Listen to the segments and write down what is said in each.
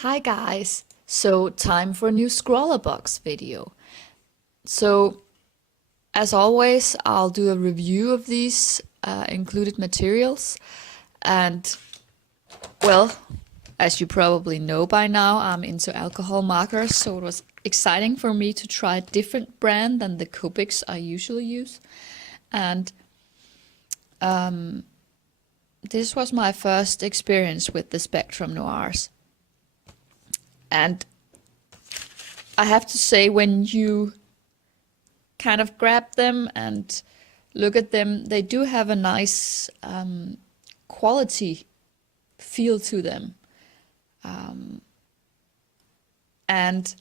Hi guys! So time for a new Scrawlrbox video. So as always, I'll do a review of these included materials. And well, as you probably know by now, I'm into alcohol markers, so it was exciting for me to try a different brand than the Copics I usually use. And this was my first experience with the Spectrum Noirs. And I have to say, when you kind of grab them and look at them, they do have a nice quality feel to them. And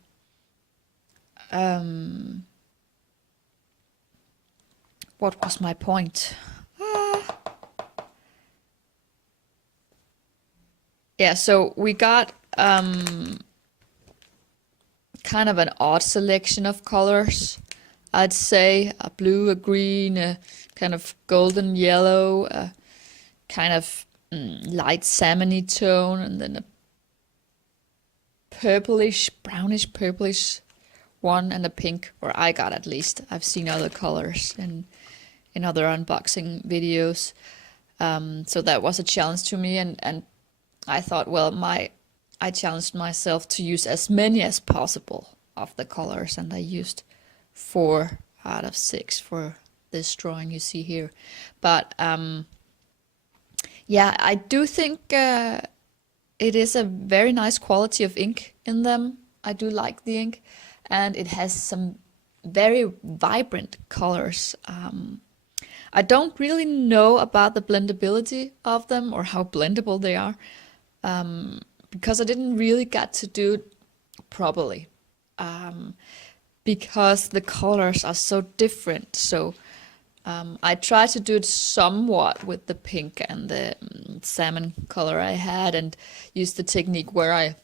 what was my point? Yeah, so we got kind of an odd selection of colors. I'd say a blue, a green, a kind of golden yellow, a kind of light salmony tone, and then a purplish, brownish purplish one, and a pink, or I got at least. I've seen other colors in other unboxing videos. So that was a challenge to me, and I thought, well, I challenged myself to use as many as possible of the colors, and I used 4 out of 6 for this drawing you see here. But yeah, I do think it is a very nice quality of ink in them. I do like the ink, and it has some very vibrant colors. I don't really know about the blendability of them or how blendable they are, because I didn't really get to do it properly, because the colors are so different. So I tried to do it somewhat with the pink and the salmon color I had, and use the technique where I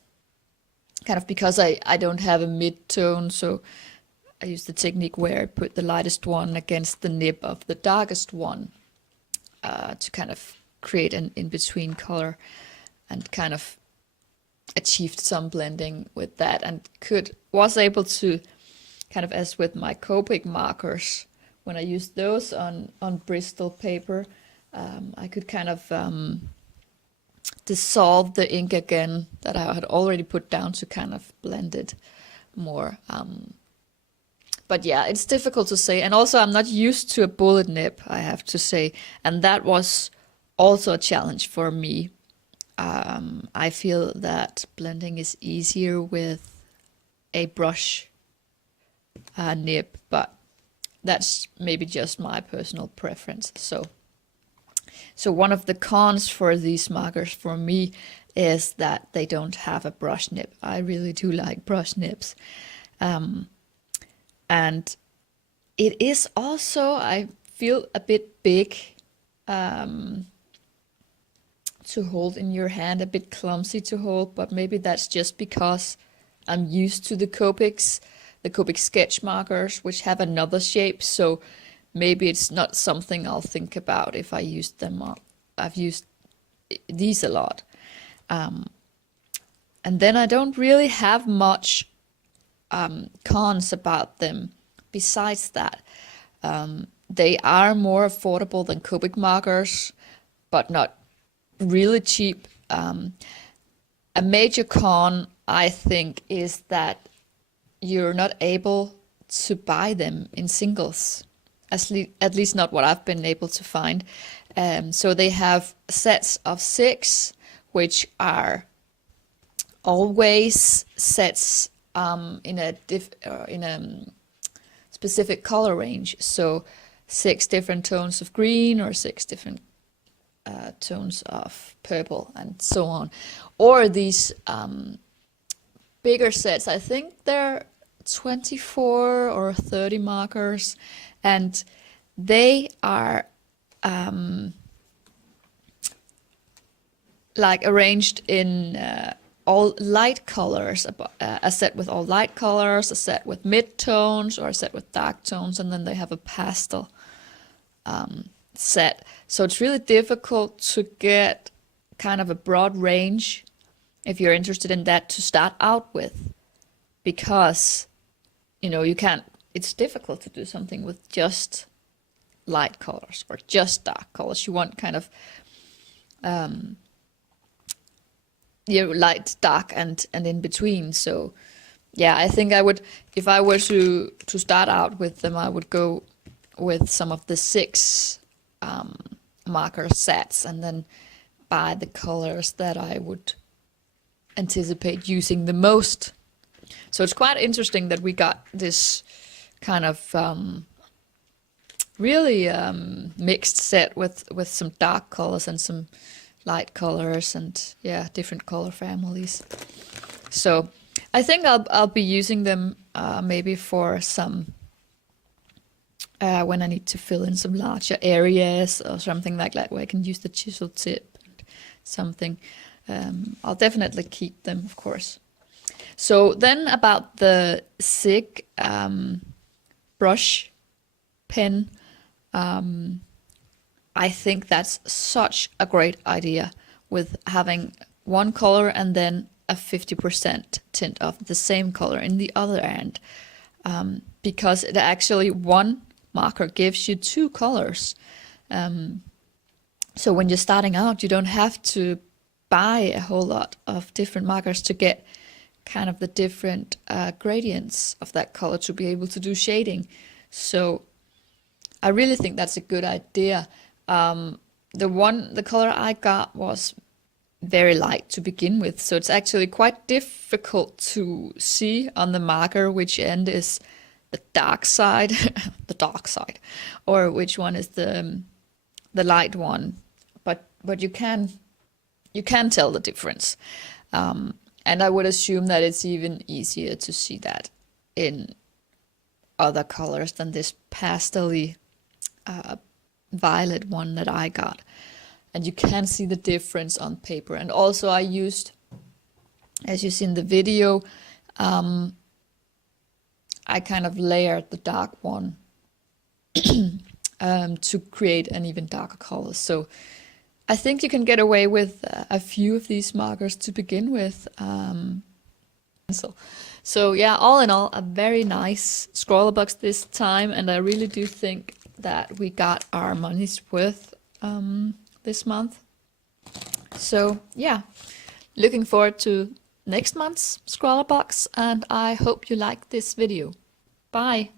kind of, because I don't have a mid-tone, so I use the technique where I put the lightest one against the nib of the darkest one, to kind of create an in-between color, and kind of achieved some blending with that, and was able to kind of, as with my Copic markers, when I used those on Bristol paper, I could kind of dissolve the ink again that I had already put down to kind of blend it more. But yeah, it's difficult to say. And also, I'm not used to a bullet nib, I have to say. And that was also a challenge for me. I feel that blending is easier with a brush nib, but that's maybe just my personal preference. So one of the cons for these markers for me is that they don't have a brush nib. I really do like brush nibs. And it is also, I feel, a bit big to hold in your hand, a bit clumsy to hold, but maybe that's just because I'm used to the Copics sketch markers, which have another shape, so maybe it's not something I'll think about if I used them up. I've used these a lot. And then I don't really have much cons about them besides that. They are more affordable than Copic markers, but not really cheap. A major con, I think, is that you're not able to buy them in singles, at least not what I've been able to find. So they have sets of 6, which are always sets in a specific color range. So 6 different tones of green, or 6 different tones of purple, and so on. Or these bigger sets, I think they're 24 or 30 markers, and they are like arranged in all light colors, a set with all light colors, a set with mid-tones, or a set with dark tones, and then they have a pastel set. So it's really difficult to get kind of a broad range if you're interested in that, to start out with, because you can't, it's difficult to do something with just light colors or just dark colors. You want kind of light, dark, and in between. So yeah, I think I would, if I were to start out with them, I would go with some of the 6 marker sets, and then buy the colors that I would anticipate using the most. So it's quite interesting that we got this kind of really mixed set with some dark colors and some light colors, and yeah, different color families. So I think I'll be using them maybe for some when I need to fill in some larger areas or something like that, where I can use the chisel tip and something. I'll definitely keep them, of course. So then about the SIG brush pen, I think that's such a great idea, with having one color and then a 50% tint of the same color in the other end, because it actually, one marker gives you 2 colors. So when you're starting out, you don't have to buy a whole lot of different markers to get kind of the different gradients of that color to be able to do shading. So I really think that's a good idea. The color I got was very light to begin with, so it's actually quite difficult to see on the marker which end is the dark side, the dark side, or which one is the light one. But you can tell the difference, and I would assume that it's even easier to see that in other colors than this pastel-y violet one that I got. And you can see the difference on paper. And also I used, as you see in the video, I kind of layered the dark one to create an even darker color. So I think you can get away with a few of these markers to begin with. So yeah, all in all, a very nice Scrawlrbox this time, and I really do think that we got our money's worth this month. So yeah, looking forward to next month's Scrawlrbox, and I hope you like this video. Bye!